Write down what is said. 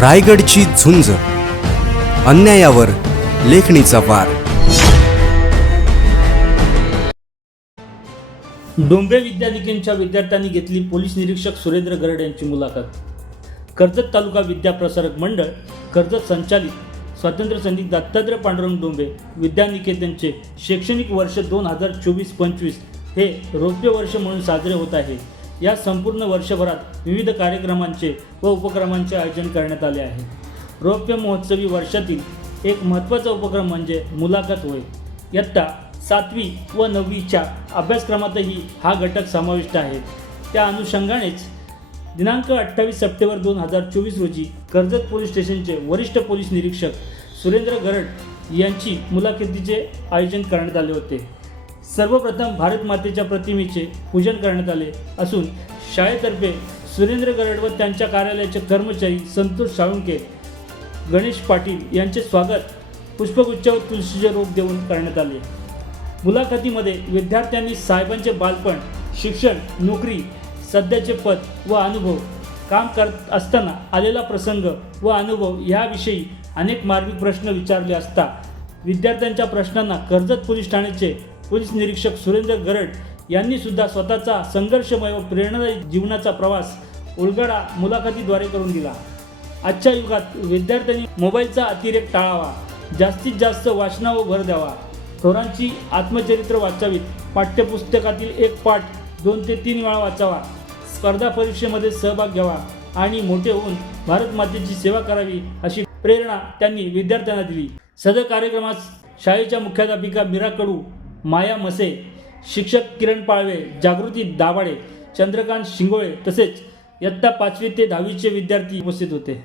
रायगडची झुंज. अन्यायावर लेखणीचा वार. डोंबे विद्यानिकेतनच्या विद्यार्थ्यांनी घेतली पोलीस निरीक्षक सुरेंद्र गरड यांची मुलाखत. कर्जत तालुका विद्याप्रसारक मंडळ कर्जत संचालित स्वातंत्र्य सैनिक दत्तात्रय पांडुरंग डोंबे विद्यानिकेतनचे शैक्षणिक वर्ष दोन हजार चोवीस पंचवीस हे रौप्य वर्ष म्हणून साजरे होत आहे. या संपूर्ण वर्षभरात विविध कार्यक्रमांचे व उपक्रमांचे आयोजन करण्यात आले आहे. रौप्य महोत्सवी वर्षातील एक महत्त्वाचा उपक्रम म्हणजे मुलाखत होय. इयत्ता सातवी व नववीच्या अभ्यासक्रमातही हा घटक समाविष्ट आहे. त्या अनुषंगानेच दिनांक अठ्ठावीस सप्टेंबर दोन हजार चोवीस रोजी कर्जत पोलीस स्टेशनचे वरिष्ठ पोलीस निरीक्षक सुरेंद्र गरड यांची मुलाखतीचे आयोजन करण्यात आले होते. सर्वप्रथम भारत मातेच्या प्रतिमेचे पूजन करण्यात आले असून शाळेतर्फे सुरेंद्र गरड व त्यांच्या कार्यालयाचे कर्मचारी संतोष साळुंके गणेश पाटील यांचे स्वागत पुष्पगुच्छ व तुळशीचे रोप देऊन करण्यात आले. मुलाखतीमध्ये विद्यार्थ्यांनी साहेबांचे बालपण शिक्षण नोकरी सध्याचे पद व अनुभव काम करत असताना आलेला प्रसंग व अनुभव याविषयी अनेक मार्मिक प्रश्न विचारले असता विद्यार्थ्यांच्या प्रश्नांना कर्जत पोलीस ठाण्याचे पोलीस निरीक्षक सुरेंद्र गरड यांनी सुद्धा स्वतःचा संघर्षमय व प्रेरणादायी जीवनाचा प्रवास उलगडा मुलाखतीद्वारे करून दिला. आजच्या युगात विद्यार्थ्यांनी मोबाईलचा अतिरेक टाळावा जास्तीत जास्त वाचनावर भर द्यावा. थोरांची आत्मचरित्र वाचावीत पाठ्यपुस्तकातील एक पाठ दोन ते तीन वेळा वाचावा स्पर्धा परीक्षेमध्ये सहभाग घ्यावा आणि मोठे होऊन भारत मातेची सेवा करावी अशी प्रेरणा त्यांनी विद्यार्थ्यांना दिली. सदर कार्यक्रमास शाळेच्या मुख्याध्यापिका मीरा कडू माया मसे शिक्षक किरण पाळवे जागृती दाभाडे चंद्रकांत शिंगोळे तसेच इयत्ता पाचवी ते दहावीचे विद्यार्थी उपस्थित होते.